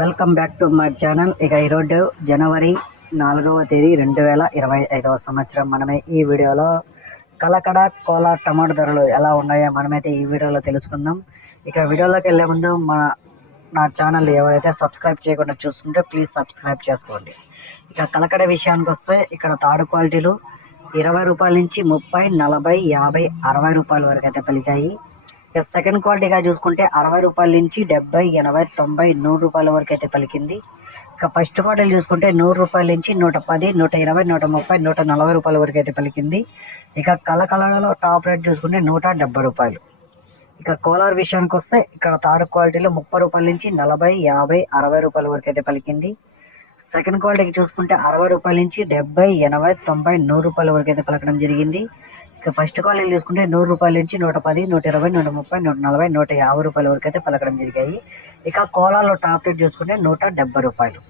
Welcome back to my channel. ఇక ఈరోజు జనవరి నాలుగవ తేదీ రెండు వేల ఇరవై ఐదవ సంవత్సరం. మనమే ఈ వీడియోలో కలకడ కోలా టమాటో ధరలు ఎలా ఉన్నాయో మనమైతే ఈ వీడియోలో తెలుసుకుందాం. ఇక వీడియోలోకి వెళ్ళే ముందు మన నా ఛానల్ ఎవరైతే సబ్స్క్రైబ్ చేయకుండా చూస్తుంటే ప్లీజ్ సబ్స్క్రైబ్ చేసుకోండి. ఇక కలకడ విషయానికి వస్తే ఇక్కడ తాడు క్వాలిటీలు ఇరవై రూపాయల నుంచి ముప్పై నలభై యాభై అరవై రూపాయల వరకు అయితే పలికాయి సెకండ్ క్వాలిటీగా చూసుకుంటే అరవై రూపాయల నుంచి డెబ్బై ఎనభై తొంభై నూరు రూపాయల వరకు అయితే పలికింది. ఇక ఫస్ట్ క్వాలిటీ చూసుకుంటే నూరు రూపాయల నుంచి నూట పది నూట ఇరవై నూట ముప్పై నూట నలభై రూపాయల వరకు అయితే పలికింది. ఇక కలకలలో టాప్ రేట్ చూసుకుంటే నూట డెబ్బై రూపాయలు. ఇక కోలార్ విషయానికి వస్తే ఇక్కడ థర్డ్ క్వాలిటీలో ముప్పై రూపాయల నుంచి నలభై యాభై అరవై రూపాయల వరకు అయితే పలికింది. సెకండ్ క్వాలిటీకి చూసుకుంటే అరవై రూపాయల నుంచి డెబ్బై ఎనభై తొంభై నూరు రూపాయల వరకు అయితే పలకడం జరిగింది. ఇక ఫస్ట్ క్వాలిటీ చూసుకుంటే నూరు రూపాయల నుంచి నూట పది నూట ఇరవై నూట ముప్పై నూట నలభై నూట యాభై రూపాయల వరకు అయితే పలకడం జరిగాయి. ఇక కోలాలో టాప్ రేట్ చూసుకుంటే నూట డెబ్బై రూపాయలు.